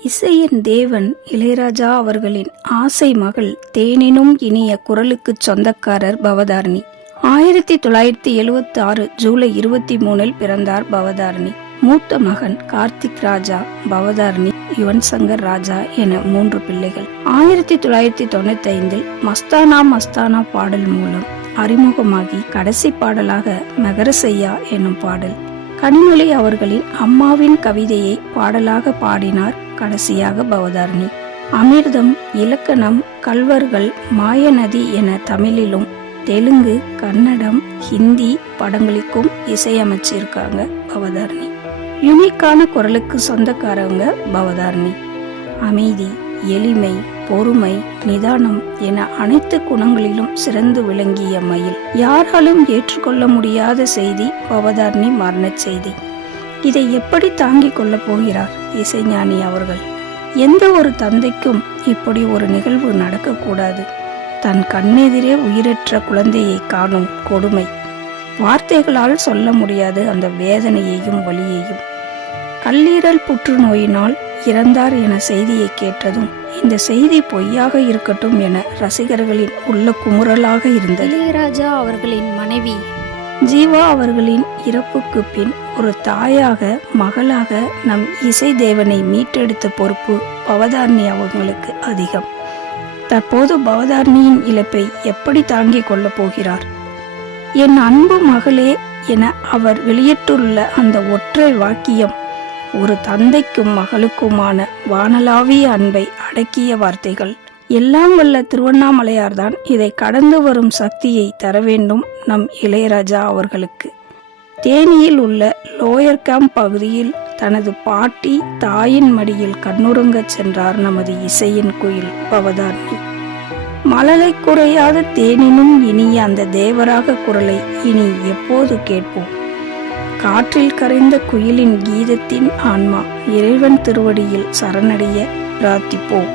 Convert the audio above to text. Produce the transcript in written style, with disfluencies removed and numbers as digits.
இசையின் தேவன் இளையராஜா அவர்களின் ஆசை மகள், தேனினும் இனிய குரலுக்கு சொந்தக்காரர் பவதாரணி. 1976 ஜூலை 23 பிறந்தார் பவதாரணி. மூத்த மகன் கார்த்திக் ராஜா, பவதாரணி, யுவன் சங்கர் ராஜா என 3 பிள்ளைகள். 1995 மஸ்தானா மஸ்தானா பாடல் மூலம் அறிமுகமாகி கடைசி பாடலாக மகரசையா என்னும் பாடல். கனிமொழி அவர்களின் அம்மாவின் கவிதையை பாடலாக பாடினார் கடைசியாக பவதாரணி. அமிர்தம், இலக்கணம், கல்வர்கள், மாயநதி என தமிழிலும் தெலுங்கு, கன்னடம், ஹிந்தி படங்களுக்கும் இசையமைச்சிருக்காங்க பவதாரணி. யுனிக்கான குரலுக்கு சொந்தக்காரவங்க பவதாரணி. அமைதி, எளிமை, பொறுமை, நிதானம் என அனைத்து குணங்களிலும் சிறந்து விளங்கிய மயில். யாராலும் ஏற்றுக்கொள்ள முடியாத செய்தி பவதாரணி மரண செய்தி. இதை எப்படி தாங்கிக் கொள்ள போகிறார் இசைஞானி அவர்கள்? எந்த ஒரு தந்தைக்கும் இப்படி ஒரு நிகழ்வு நடக்கக்கூடாது. தன் கண்ணெதிரே உயிரற்ற குழந்தையை காணும் கொடுமை. வார்த்தைகளால் சொல்ல முடியாது அந்த வேதனையையும் வலியையும். கல்லீரல் புற்றுநோயினால் இறந்தார் என செய்தியை கேட்டதும் இந்த செய்தி பொய்யாக இருக்கட்டும் என ரசிகர்களின் உள்ள குமுறலாக இருந்தது. இளையராஜா அவர்களின் மனைவி ஜீவா அவர்களின் இறப்புக்கு பின் ஒரு தாயாக, மகளாக நம் இசை தேவனை மீட்டெடுத்த பொறுப்பு பவதாரணி அவர்களுக்கு அதிகம். தற்போது பவதாரணியின் இழப்பை எப்படி தாங்கிக் கொள்ளப் போகிறார்? என் அன்பு மகளே என அவர் வெளியிட்டுள்ள அந்த ஒற்றை வாக்கியம் ஒரு தந்தைக்கும் மகளுக்குமான வானளாவிய அன்பை அடக்கிய வார்த்தைகள். எல்லாம் வல்ல திருவண்ணாமலையார்தான் இதை கடந்து வரும் சக்தியை தர வேண்டும் நம் இளையராஜா அவர்களுக்கு. தேனியில் உள்ள லோயர் கேம்ப் பகுதியில் தனது பாட்டி தாயின் மடியில் கண்ணுறங்கச் சென்றார் நமது இசையின் குயில் பவதாரணி. மழலை குறையாத தேனினும் இனிய அந்த தேவராக குரலை இனி எப்போது கேட்போம்? காற்றில் கரைந்த குயிலின் கீதத்தின் ஆன்மா இறைவன் திருவடியில் சரணடைய பிரார்த்திப்போம்.